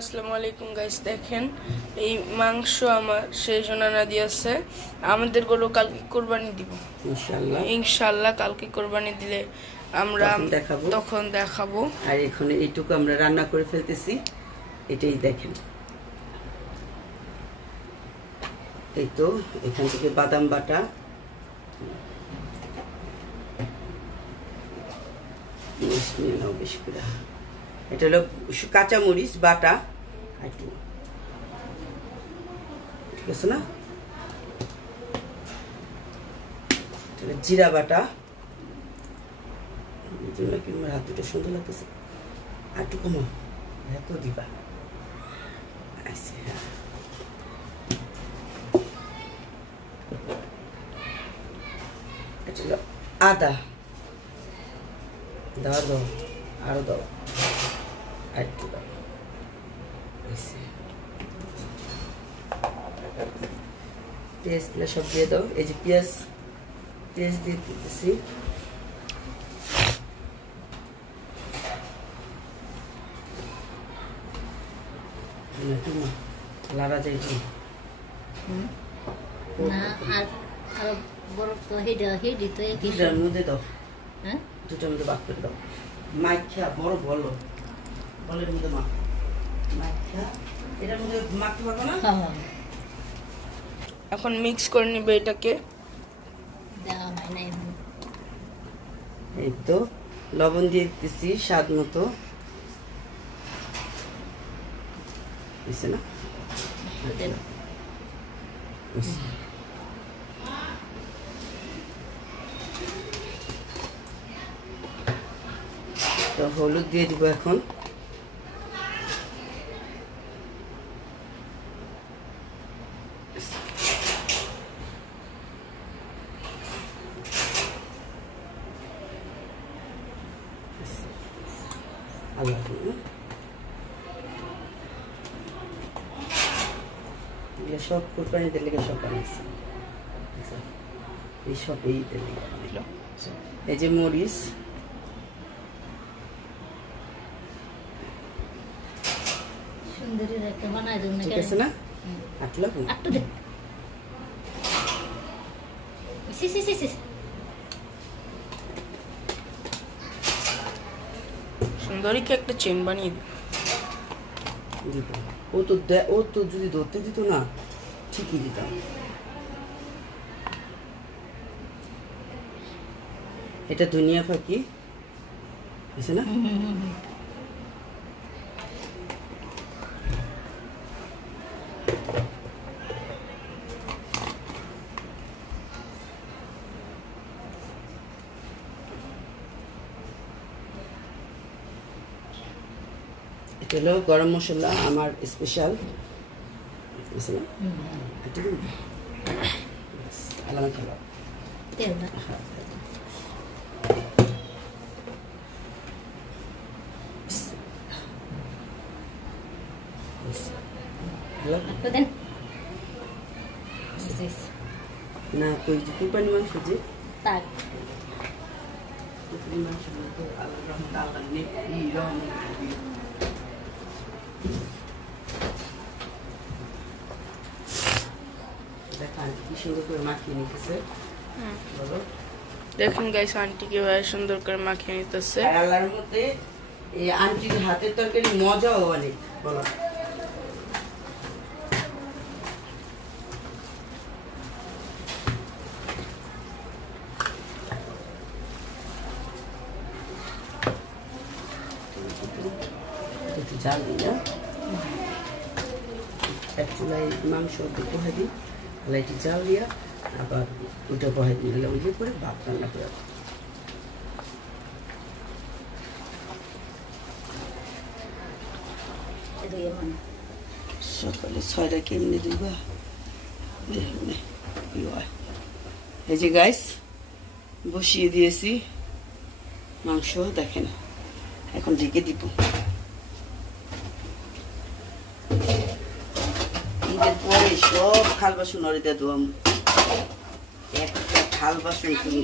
আসসালামু আলাইকুম গাইস, দেখেন এই মাংস আমার সেজনা না দিয়েছে। আমাদের গরু কালকে কুরবানি দিব ইনশাআল্লাহ। কালকে কুরবানি দিলে আমরা তখন দেখাবো। আর এখন এইটুকু আমরা রান্না করে ফেলতেছি, এটাই দেখেন। এই তো এখান থেকে বাদাম বাটা, বেশি করে এটা হলো কাঁচা মরিচ বাটা, একটু ঠিক আছে না, জিরা বাটা, হাত দুটো সুন্দর লাগতেছে, আর একটু কমা এত দিবা। আদা দাও দাও, আরো দাও, একটু দাও, পেঁয়াজগুলো সব দিয়ে দাও। এই যে পেঁয়াজ দিয়ে দিতেছি, লাড়া যায় কি দুটার মধ্যে দাও, দুটার মধ্যে বাদ করে দাও। মাইখা বড় বলো বলের মধ্যে মাইখা এটার মধ্যে মাখতে পারবো না। এখন মিক্স করে নিবে এটাকে। এই তো লবণ দিয়ে দিচ্ছি স্বাদ মতো, দিছে না? তো হলুদ দিয়ে দিব এখন। সব কুরবানিদের লেগে সব বানাইছি, এই সব এই তেল। এই যে মরিচ, ঠিক আছে না? সুন্দরীকে একটা চেন বানিয়ে দিব। ও তো যদি ধরতে দিত না ঠিকই দিতাম। এটা ধনিয়া ফাঁকি আছে না? এটা হলো গরম মশলা আমার স্পেশাল, আলাদা খেলা না তুই কুরবানি মাংস যে মাংস দেখেন গাইস, আন্টি কিভাবে সুন্দর করে মাখিয়ে নিতেছে। আল্লাহর মধ্যে এই আন্টির হাতের তরকারি মজাও অনেক বলো। একটু জাল দিই না, এক চুলাই মাংস বহাই দিই, লাইটি জাল দিয়া আবার ওটা বহাই দিলে ওই করে ভাত রান্না করে। সকালে 6টা কেমনি দিবা। এই যে গাইস বসিয়ে দিয়েছি মাংস, দেখেন এখন ঢেকে দিব। ঈদের পরে সব খাল বাসন নড়িতে দোয়াম, একটা খাল বাসন তুমি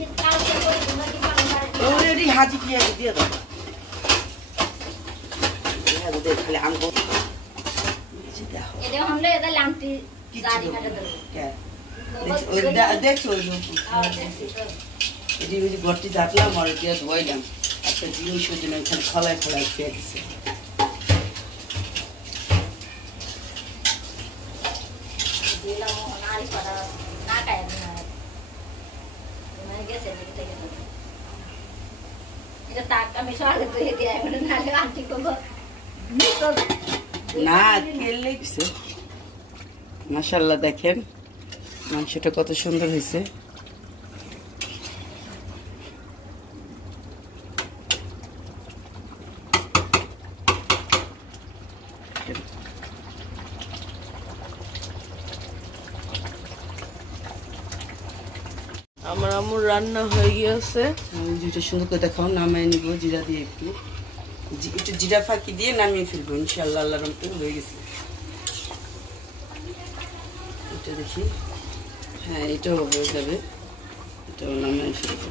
অলরেডি হাজি দিয়ে দাও। খালি আম ঘরটি জাতলাম আর দিয়ে ধোয়াইলাম একটা জিনিস ওই জন্য এখানে খলায় খলায় খেয়ে দিচ্ছে। না খেলে গেছে। মাশাআল্লাহ দেখেন মাংসটা কত সুন্দর হয়েছে। আমার আম্মুর রান্না হয়ে গিয়েছে। যেটা সুন্দর করে দেখাও, নামায় নিব জিরা দিয়ে, একটু জিরা ফাঁকি দিয়ে নামিয়ে ফেলবো ইনশাআল্লাহ। আল্লাহর রহমতে হয়ে গেছে। এটা দেখি, হ্যাঁ এটাও হয়ে যাবে, এটাও নামিয়ে ফেলবো।